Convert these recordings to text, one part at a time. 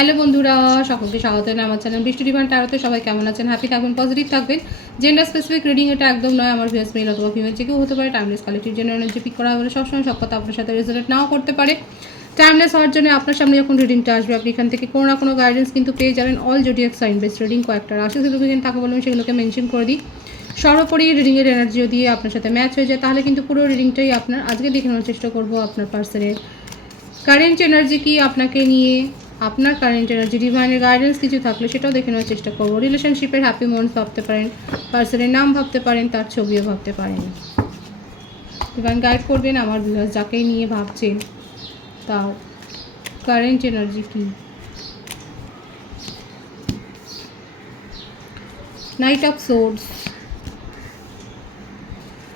Hello বন্ধুরা, সকলকে স্বাগত জানাই আমার চ্যানেল বৃষ্টি ডিভাইন ট্যারোতে। সবাই কেমন আছেন? হ্যাপি থাকবেন, পজিটিভ থাকবেন। জেন্ডার স্পেসিফিক রিডিং এটা একদম নয়। আমার ভিউয়ার্স মেল অথবা ফিমেল যে কেউ হতে পারে। Timeless collective general energy pick করা হলে সবসময় সব কথা আপনার সাথে রেজোনেট নাও করতে পারে। টাইমলেস হওয়ার জন্য আপনার সামনে যখন রিডিংটা আসবে, আপনি এখান থেকে কোনো না কোনো গাইডেন্স কিন্তু পেয়ে যাবেন। All zodiac sign base reading কয়েকটা রাশি সিগনিফিকেন্ট থাকে বলবেন, সেগুলোকে মেনশন করে দিই। সর্বোপরি রিডিংয়ের এনার্জিও দিয়ে আপনার সাথে ম্যাচ হয়ে যায়, তাহলে কিন্তু পুরো রিডিংটাই আপনার। আজকে দেখে নেওয়ার চেষ্টা করবো আপনার পার্সনের কারেন্ট এনার্জি কি আপনাকে নিয়ে, আপনার কারেন্ট এনার্জি, ডিভাইনের গাইডেন্স কিছু থাকলে সেটাও দেখে নেওয়ার চেষ্টা করবো। রিলেশনশিপের হ্যাপি মোমেন্টস ভাবতে পারেন, পার্সনের নাম ভাবতে পারেন, তার ছবিও ভাবতে পারেন। ডিভাইন গাইড করবেন আমার ভিউয়ার্স যাকেই নিয়ে ভাবছেন তার কারেন্ট এনার্জি কি। Night of swords,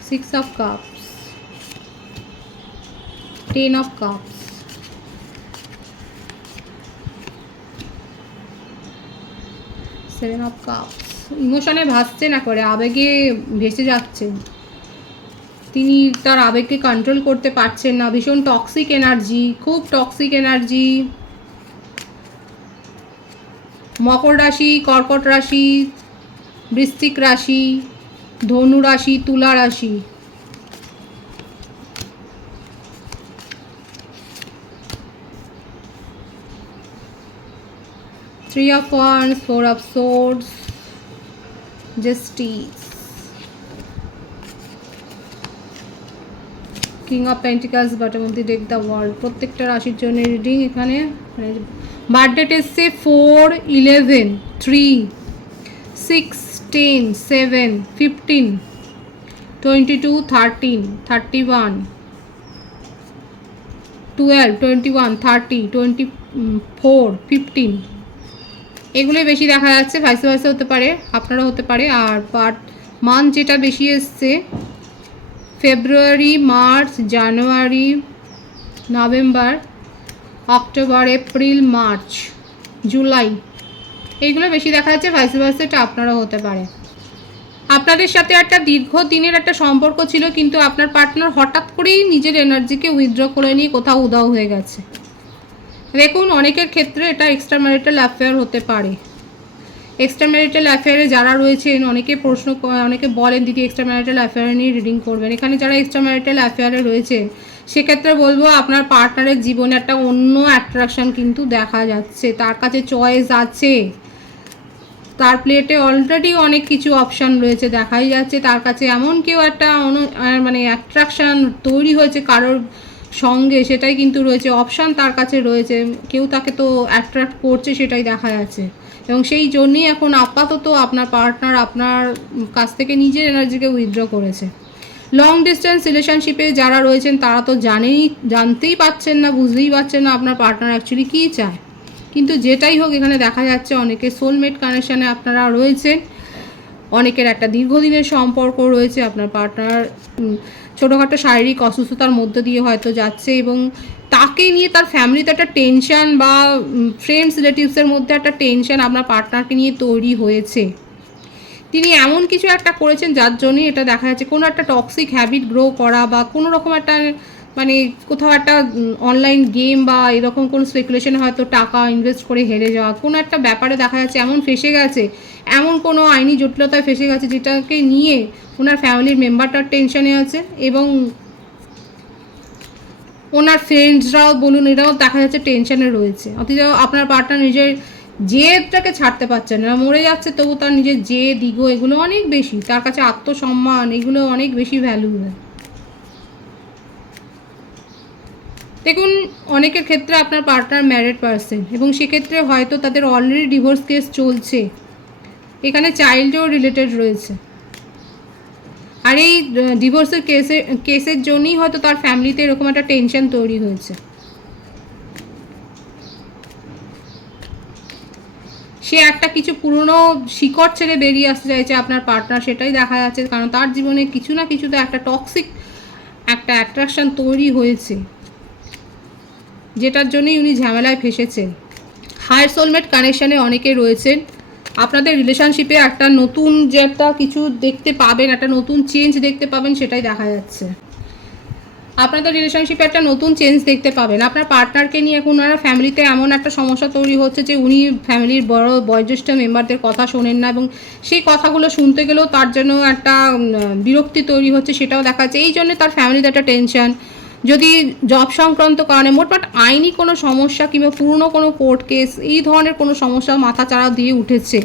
6 of cups, 10 of cups, 7 of cups। ইমোশনে ভাসছে না করে, আবেগে ভেসে যাচ্ছেন তিনি, তার আবেগকে কন্ট্রোল করতে পারছেন না। ভীষণ টক্সিক এনার্জি, খুব টক্সিক এনার্জি। মকর রাশি, কর্কট রাশি, বৃশ্চিক রাশি, ধনু রাশি, তুলা রাশি। Three of Wands, 4 of Swords, Justice, King of Pentacles, bottom of the deck, the World। প্রত্যেকটা রাশির জন্য রিডিং এখানে। বার্থডেট এসছে 4, 11, 3, 6, 10, 7, 15, 22, 13, 31, 12, 21, 30, 24, 15 এগুলোই বেশি দেখা যাচ্ছে। ভাইস ভাইসে হতে পারে, আপনারা হতে পারে। আর পার্ট মান্থ যেটা বেশি এসছে February, March, January, November, October, April, March, July, এইগুলো বেশি দেখা যাচ্ছে। ভাইস ভাইসে এটা আপনারা হতে পারে। আপনাদের সাথে একটা দীর্ঘদিনের একটা সম্পর্ক ছিল, কিন্তু আপনার পার্টনার হঠাৎ করেই নিজের এনার্জিকে উইথড্র করে নিয়ে কোথাও উধাও হয়ে গেছে। দেখুন, অনেকের ক্ষেত্রে এটা এক্সট্রা ম্যারিটাল অ্যাফেয়ার হতে পারে। এক্সট্রা ম্যারিটাল অ্যাফেয়ারে যারা রয়েছেন, অনেকে বলেন দিদি এক্সট্রা ম্যারিটাল অ্যাফেয়ার নিয়ে রিডিং করবেন। এখানে যারা এক্সট্রা ম্যারিটাল অ্যাফেয়ারে রয়েছেন সেক্ষেত্রে বলবো আপনার পার্টনারের জীবনে একটা অন্য অ্যাট্রাকশন কিন্তু দেখা যাচ্ছে। তার কাছে চয়েস আছে, তার প্লেটে অলরেডি অনেক কিছু অপশান রয়েছে, দেখাই যাচ্ছে। তার কাছে এমন কেউ একটা মানে অ্যাট্রাকশান তৈরি হয়েছে কারোর সঙ্গে, সেটাই কিন্তু রয়েছে। অপশান তার কাছে রয়েছে, কেউ তাকে তো অ্যাট্রাক্ট করছে, সেটাই দেখা যাচ্ছে। এবং সেই জন্যই এখন আপাতত আপনার পার্টনার আপনার কাছ থেকে নিজের এনার্জিকে উইথড্র করেছে। লং ডিস্টেন্স রিলেশনশিপে যারা রয়েছেন তারা তো জানতেই পারছেন না, বুঝতেই পারছেন না আপনার পার্টনার অ্যাকচুয়ালি কী চায়। কিন্তু যেটাই হোক, এখানে দেখা যাচ্ছে অনেকের সোলমেট কানেকশানে আপনারা রয়েছেন, অনেকের একটা দীর্ঘদিনের সম্পর্ক রয়েছে। আপনার পার্টনার ছোটোখাটো শারীরিক অসুস্থতার মধ্য দিয়ে হয়তো যাচ্ছে, এবং তাকে নিয়ে তার ফ্যামিলিতে একটা টেনশান বা ফ্রেন্ডস রিলেটিভসের মধ্যে একটা টেনশান আপনার পার্টনারকে নিয়ে তৈরি হয়েছে। তিনি এমন কিছু একটা করেছেন যার জন্যই এটা দেখা যাচ্ছে। কোনো একটা টক্সিক হ্যাবিট গ্রো করা, বা কোনো রকম একটা মানে কোথাও একটা অনলাইন গেম বা এরকম কোনো স্পেকুলেশনে হয়তো টাকা ইনভেস্ট করে হেরে যাওয়া, কোনো একটা ব্যাপারে দেখা যাচ্ছে এমন ফেসে গেছে, এমন কোনো আইনি জটিলতায় ফেসে গেছে যেটাকে নিয়ে ওনার ফ্যামিলির মেম্বারটার টেনশনে আছে, এবং ওনার ফ্রেন্ডসরাও বলুন, এরাও দেখা যাচ্ছে টেনশনে রয়েছে। অথচ আপনার পার্টনার নিজের জেদটাকে ছাড়তে পারছে না, মরে যাচ্ছে তবু তার নিজের জেদ, ইগো এগুলো অনেক বেশি, তার কাছে আত্মসম্মান এগুলো অনেক বেশি ভ্যালু। দেখুন, অনেকের ক্ষেত্রে আপনার পার্টনার ম্যারিড পারসন, এবং সেক্ষেত্রে হয়তো তাদের অলরেডি ডিভোর্স কেস চলছে। এখানে চাইল্ডও রিলেটেড রয়েছে, আর এই ডিভোর্সের কেসের জন্যই হয়তো তার ফ্যামিলিতে এরকম একটা টেনশন তৈরি হয়েছে। সে একটা কিছু পুরনো শিকড় ছেড়ে বেরিয়ে আসতে চাইছে আপনার পার্টনার, সেটাই দেখা যাচ্ছে। কারণ তার জীবনে কিছু না কিছুতে একটা টক্সিক একটা অ্যাট্রাকশান তৈরি হয়েছে, যেটার জন্যই উনি ঝামেলায় ফেসেছেন। হায়ার সোলমেট কানেকশানে অনেকে রয়েছেন। আপনাদের রিলেশনশিপে একটা নতুন যে একটা কিছু দেখতে পাবেন, একটা নতুন চেঞ্জ দেখতে পাবেন, সেটাই দেখা যাচ্ছে। আপনাদের রিলেশনশিপে একটা নতুন চেঞ্জ দেখতে পাবেন। আপনার পার্টনারকে নিয়ে এখন ওনারা ফ্যামিলিতে এমন একটা সমস্যা তৈরি হচ্ছে যে উনি ফ্যামিলির বড় বয়োজ্যেষ্ঠ মেম্বারদের কথা শোনেন না, এবং সেই কথাগুলো শুনতে গেলেও তার জন্য একটা বিরক্তি তৈরি হচ্ছে, সেটাও দেখা যাচ্ছে। এই জন্য তার ফ্যামিলিতে একটা টেনশন, যদি জব সংক্রান্ত কারণে মোটমাট আইনি কোনো সমস্যা কিংবা পুরনো কোনো কোর্ট কেস এই ধরনের কোনো সমস্যা মাথাচাড়া দিয়ে উঠেছে।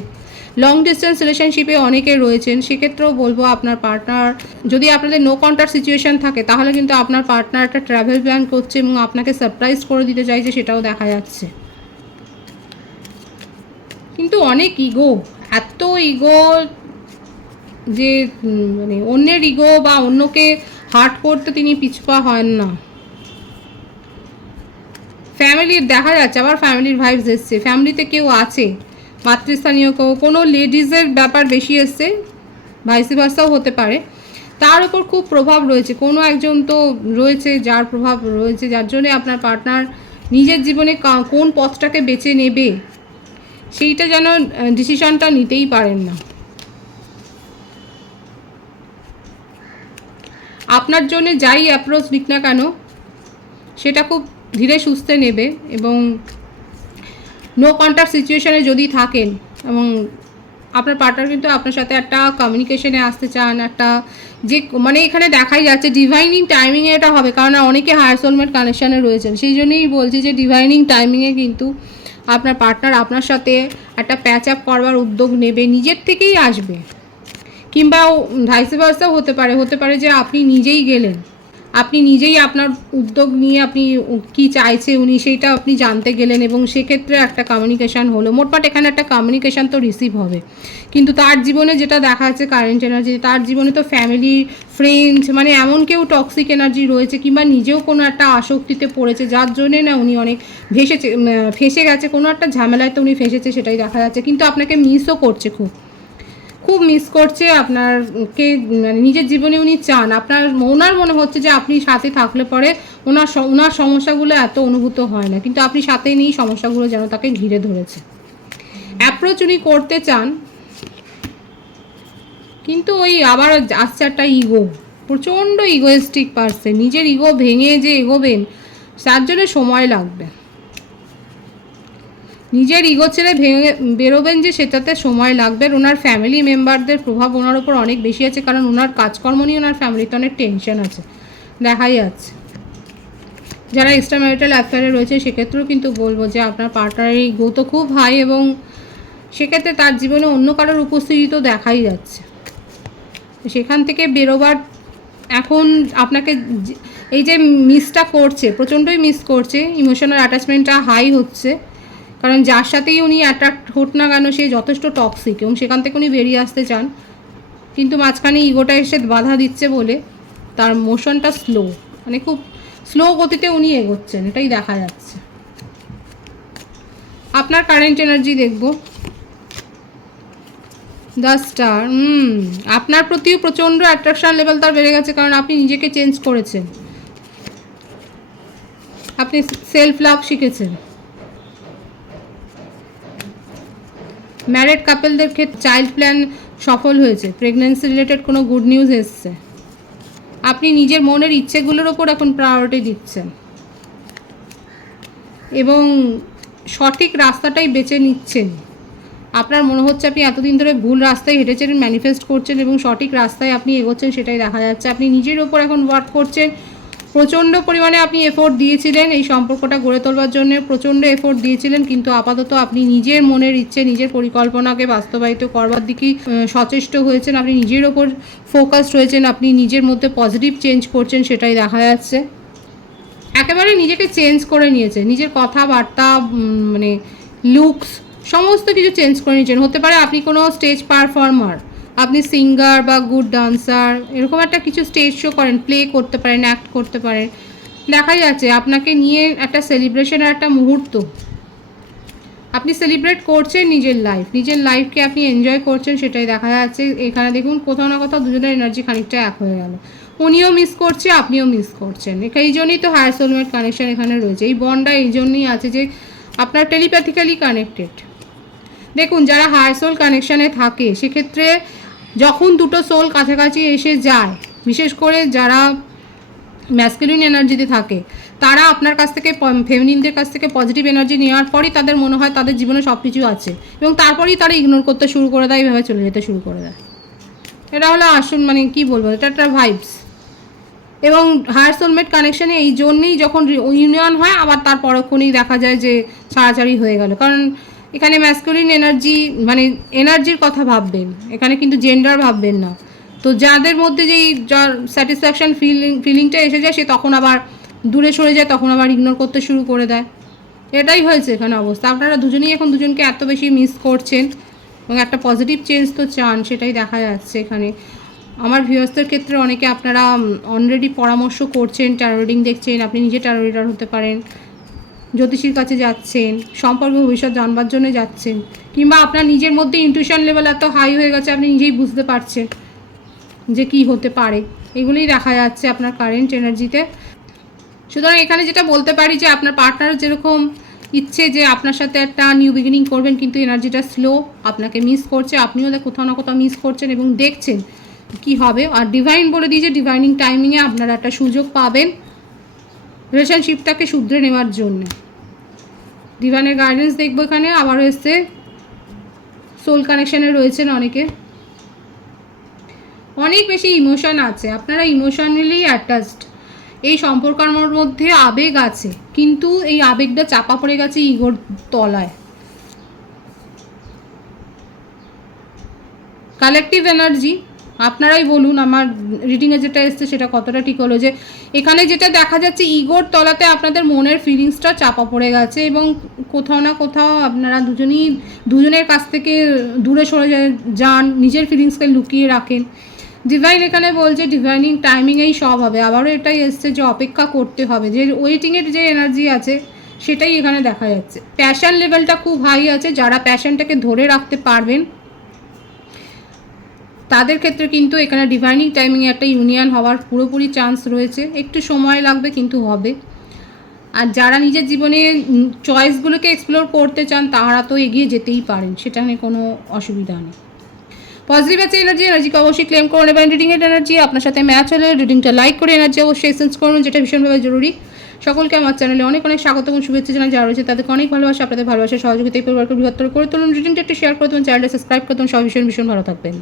লং ডিস্টেন্স রিলেশনশিপে অনেকে রয়েছেন, সেক্ষেত্রেও বলবো আপনার পার্টনার, যদি আপনাদের নো কন্ট্যাক্ট সিচুয়েশন থাকে তাহলে কিন্তু আপনার পার্টনার একটা ট্রাভেল প্ল্যান করছে এবং আপনাকে সারপ্রাইজ করে দিতে চাইছে, সেটাও দেখা যাচ্ছে। কিন্তু অনেক ইগো, এত ইগো যে মানে অন্যের ইগো বা অন্যকে হার্ট করতে তিনি পিছপা হন না। ফ্যামিলির দেখা যাচ্ছে, আবার ফ্যামিলির ভাইবস এসছে, ফ্যামিলিতে কেউ আছে, মাতৃস্থানীয় কেউ, কোনো লেডিজের ব্যাপার বেশি এসছে, ভাইসি ভার্সাও হতে পারে। তার উপর খুব প্রভাব রয়েছে, কোনো একজন তো রয়েছে যার প্রভাব রয়েছে, যার জন্যে আপনার পার্টনার নিজের জীবনে কোন পথটাকে বেছে নেবে সেইটা যেন ডিসিশনটা নিতেই পারেন না। আপনার জন্য যাই অ্যাপ্রোচ দিক না কেন সেটা খুব ধীরে সুস্থে নেবে, এবং নো কন্ট্যাক্ট সিচুয়েশানে যদি থাকেন এবং আপনার পার্টনার কিন্তু আপনার সাথে একটা কমিউনিকেশনে আসতে চান, একটা যে মানে এখানে দেখাই যাচ্ছে ডিভাইনিং টাইমিংয়ে এটা হবে, কারণ অনেকে হায়ার সোলমেট কানেকশানে রয়েছেন, সেই জন্যই বলছি যে ডিভাইনিং টাইমিংয়ে কিন্তু আপনার পার্টনার আপনার সাথে একটা প্যাচ আপ করবার উদ্যোগ নেবে, নিজের থেকেই আসবে, কিংবা ভাইস ভার্সাও হতে পারে যে আপনি নিজেই গেলেন, আপনি নিজেই আপনার উদ্যোগ নিয়ে আপনি কি চাইছে উনি সেইটা আপনি জানতে গেলেন, এবং সেক্ষেত্রে একটা কমিউনিকেশান হলো। মোটমাট এখানে একটা কমিউনিকেশান তো রিসিভ হবে, কিন্তু তার জীবনে যেটা দেখা যাচ্ছে কারেন্ট এনার্জি, তার জীবনে তো ফ্যামিলি, ফ্রেন্ডস, মানে এমন কেউ টক্সিক এনার্জি রয়েছে, কিংবা নিজেও কোনো একটা আসক্তিতে পড়েছে, যার জন্যে না উনি অনেক ফেসে গেছে, কোনো একটা ঝামেলায় তো উনি ফেসেছে, সেটাই দেখা যাচ্ছে। কিন্তু আপনাকে মিসও করছে, খুব মিস করছে আপনারকে, মানে নিজের জীবনে উনি চান, ওনার মনে হচ্ছে যে আপনি সাথে থাকলে পরে ওনার সমস্যাগুলো এত অনুভূত হয় না, কিন্তু আপনি সাথে নিয়েই সমস্যাগুলো যেন তাকে ঘিরে ধরেছে। অ্যাপ্রোচ উনি করতে চান, কিন্তু ওই আবার আসছে একটা ইগো, প্রচণ্ড ইগোয়েস্টিক পারসন, নিজের ইগো ভেঙে যে এগোবেন তার জন্য সময় লাগবে, নিজের ইগো ছেড়ে ভেঙে বেরোবেন যে সেটাতে সময় লাগবে। ওনার ফ্যামিলি মেম্বারদের প্রভাব ওনার উপর অনেক বেশি আছে, কারণ ওনার কাজকর্ম নিয়ে ওনার ফ্যামিলিতে অনেক টেনশন আছে, দেখাই যাচ্ছে। যারা এক্সট্রা ম্যারিটাল অ্যাফেয়ারে রয়েছে সেক্ষেত্রেও কিন্তু বলবো যে আপনার পার্টনারের ইগো তো খুব হাই, এবং সেক্ষেত্রে তার জীবনে অন্য কারোর উপস্থিতি তো দেখাই যাচ্ছে। সেখান থেকে বেরোবার এখন আপনাকে এই যে মিসটা করছে, প্রচণ্ডই মিস করছে, ইমোশনাল অ্যাটাচমেন্টটা হাই হচ্ছে, কারণ যার সাথেই উনি অ্যাট্রাক্ট হোক না কেন সে যথেষ্ট টক্সিক, এবং সেখান থেকে উনি বেরিয়ে আসতে চান, কিন্তু মাঝখানে ইগোটা এসে বাধা দিচ্ছে বলে তার মোশনটা স্লো, মানে খুব স্লো গতিতে উনি এগোচ্ছেন, এটাই দেখা যাচ্ছে। আপনার কারেন্ট এনার্জি দেখব, দ্য স্টার। আপনার প্রতিও প্রচণ্ড অ্যাট্রাকশন লেভেল তার বেড়ে গেছে, কারণ আপনি নিজেকে চেঞ্জ করেছেন, আপনি সেলফ লাভ শিখেছেন। ম্যারিড কাপলদের ক্ষেত্রে চাইল্ড প্ল্যান সফল হয়েছে, প্রেগন্যান্সি রিলেটেড কোনো গুড নিউজ এসছে, আপনি নিজের মনের ইচ্ছেগুলোর ওপর এখন প্রায়োরিটি দিচ্ছেন, এবং সঠিক রাস্তাটাই বেছে নিচ্ছেন। আপনার মনে হচ্ছে আপনি এতদিন ধরে ভুল রাস্তায় হেঁটেছেন, ম্যানিফেস্ট করছেন, এবং সঠিক রাস্তায় আপনি এগোচ্ছেন, সেটাই দেখা যাচ্ছে। আপনি নিজের ওপর এখন ওয়ার্ক করছেন, প্রচণ্ড পরিমাণে আপনি এফোর্ট দিয়েছিলেন এই সম্পর্কটা গড়ে তোলবার জন্য, প্রচণ্ড এফোর্ট দিয়েছিলেন, কিন্তু আপাতত আপনি নিজের মনের ইচ্ছে, নিজের পরিকল্পনাকে বাস্তবায়িত করবার দিকেই সচেষ্ট হয়েছেন, আপনি নিজের ওপর ফোকাসড হয়েছেন, আপনি নিজের মধ্যে পজিটিভ চেঞ্জ করছেন, সেটাই দেখা যাচ্ছে। একেবারে নিজেকে চেঞ্জ করে নিয়েছে, নিজের কথাবার্তা, মানে লুকস, সমস্ত কিছু চেঞ্জ করে নিয়েছেন। হতে পারে আপনি কোনো স্টেজ পারফর্মার, আপনি সিঙ্গার বা গুড ডান্সার, এরকম একটা কিছু স্টেজ শো করেন, প্লে করতে পারেন, অ্যাক্ট করতে পারেন, দেখা যাচ্ছে আপনাকে নিয়ে একটা সেলিব্রেশনের একটা মুহূর্ত আপনি সেলিব্রেট করছেন, নিজের লাইফকে আপনি এনজয় করছেন, সেটাই দেখা যাচ্ছে। এখানে দেখুন কোথাও না কোথাও দুজনের এনার্জি খানিকটা এক হয়ে গেল, উনিও মিস করছে, আপনিও মিস করছেন। এই জন্যই তো হায়ার সোলমেট কানেকশন এখানে রয়েছে, এই বন্ডটা এই জন্যই আছে যে আপনার টেলিপ্যাথিক্যালি কানেক্টেড। দেখুন যারা হায়ার সোল কানেকশানে থাকে সেক্ষেত্রে যখন দুটো সোল কাছাকাছি এসে যায়, বিশেষ করে যারা ম্যাসকুলিন এনার্জিতে থাকে, তারা আপনার কাছ থেকে ফেমিনিনদের কাছ থেকে পজিটিভ এনার্জি নেওয়ার পরই তাদের মনে হয় তাদের জীবনে সব কিছু আছে, এবং তারপরেই তারা ইগনোর করতে শুরু করে দেয়, এইভাবে চলে যেতে শুরু করে দেয়। এটা হলো আসল মানে কী বলবো, এটা একটা ভাইবস। এবং হায়ার সোলমেট কানেকশানে এই জন্যেই যখন ইউনিয়ন হয় আবার তার পরক্ষণেই দেখা যায় যে ছাড়াছাড়ি হয়ে গেল, কারণ এখানে ম্যাসকুলিন এনার্জি মানে এনার্জির কথা ভাববেন, এখানে কিন্তু জেন্ডার ভাববেন না। তো যাদের মধ্যে যেই যার স্যাটিসফ্যাকশান ফিলিংটা এসে যায় সে তখন আবার দূরে সরে যায়, তখন আবার ইগনোর করতে শুরু করে দেয়। এটাই হয়েছে এখানে অবস্থা। আপনারা দুজনেই এখন দুজনকে এত বেশি মিস করছেন এবং একটা পজিটিভ চেঞ্জ তো চান, সেটাই দেখা যাচ্ছে এখানে। আমার ভিউয়ার্সদের ক্ষেত্রে অনেকে আপনারা অলরেডি পরামর্শ করছেন, ট্যারো রিডিং দেখছেন, আপনি নিজে ট্যারো রিডার হতে পারেন, জ্যোতিষীর কাছে যাচ্ছেন, সম্পর্ক ভবিষ্যৎ জানবার জন্য যাচ্ছেন, কিংবা আপনার নিজের মধ্যে ইনটিউশন লেভেল এত হাই হয়ে গেছে আপনি নিজেই বুঝতে পারছেন যে কি হতে পারে, এগুলোই দেখা যাচ্ছে আপনার কারেন্ট এনার্জিতে। সুতরাং এখানে যেটা বলতে পারি যে আপনার পার্টনার যেরকম ইচ্ছে যে আপনার সাথে একটা নিউ বিগিনিং করবেন, কিন্তু এনার্জিটা স্লো, আপনাকে মিস করছে, আপনিও কোথাও না কোথাও মিস করছেন এবং দেখছেন কি হবে। আর ডিভাইন বলে দিয়েছে ডিভাইনিং টাইমিংয়ে আপনারা একটা সুযোগ পাবেন রিলেশনশিপটাকে শুধরে নেওয়ার জন্য। ডিভাইনের গাইডেন্স দেখবো এখানে। আবারও এসছে সোল কানেকশানে রয়েছেন অনেকে, অনেক বেশি ইমোশন আছে, আপনারা ইমোশনালি অ্যাটাচড, এই সম্পর্কের মধ্যে আবেগ আছে, কিন্তু এই আবেগটা চাপা পড়ে গেছে ইগোর তলায়। কালেকটিভ এনার্জি আপনারাই বলুন আমার রিডিংয়ে যেটা এসছে সেটা কতটা ঠিক হলো, যে এখানে যেটা দেখা যাচ্ছে ইগোর তলাতে আপনাদের মনের ফিলিংসটা চাপা পড়ে গেছে এবং কোথাও না কোথাও আপনারা দুজনের কাছ থেকে দূরে সরে যান, নিজের ফিলিংসকে লুকিয়ে রাখেন। ডিভাইন এখানে বলছে ডিভাইনিং টাইমিংয়েই সব হবে। আবারও এটাই এসছে যে অপেক্ষা করতে হবে, যে ওয়েটিংয়ের যে এনার্জি আছে সেটাই এখানে দেখা যাচ্ছে। প্যাশন লেভেলটা খুব হাই আছে, যারা প্যাশনটাকে ধরে রাখতে পারবেন তাদের ক্ষেত্রে কিন্তু এখানে ডিভাইনিং টাইমিংয়ে একটা ইউনিয়ন হওয়ার পুরোপুরি চান্স রয়েছে, একটু সময় লাগবে কিন্তু হবে। আর যারা নিজের জীবনে চয়েসগুলোকে এক্সপ্লোর করতে চান তারা তো এগিয়ে যেতেই পারেন, সেটা নিয়ে কোনো অসুবিধা নেই। পজিটিভ আছে এনার্জিকে অবশ্যই ক্লেম করুন, এবং রিডিংয়ের এনার্জি আপনার সাথে ম্যাচ হলে রিডিংটা লাইক করে এনার্জি অবশ্যই এসেন্স করুন, যেটা ভীষণভাবে জরুরি। সকলকে আমার চ্যানেলে অনেক অনেক স্বাগত এবং শুভেচ্ছা জানাই, যারা রয়েছে তাদেরকে অনেক ভালোবাসা, আপনাদের ভালোবাসা সহযোগিতা এই পরিবারকে বৃহত্তর করে তুলুন, রিডিংটা একটু শেয়ার করে দেবেন, চ্যানেলটা সাবস্ক্রাইব করে দেবেন, সবাই ভীষণ ভালো থাকবেন।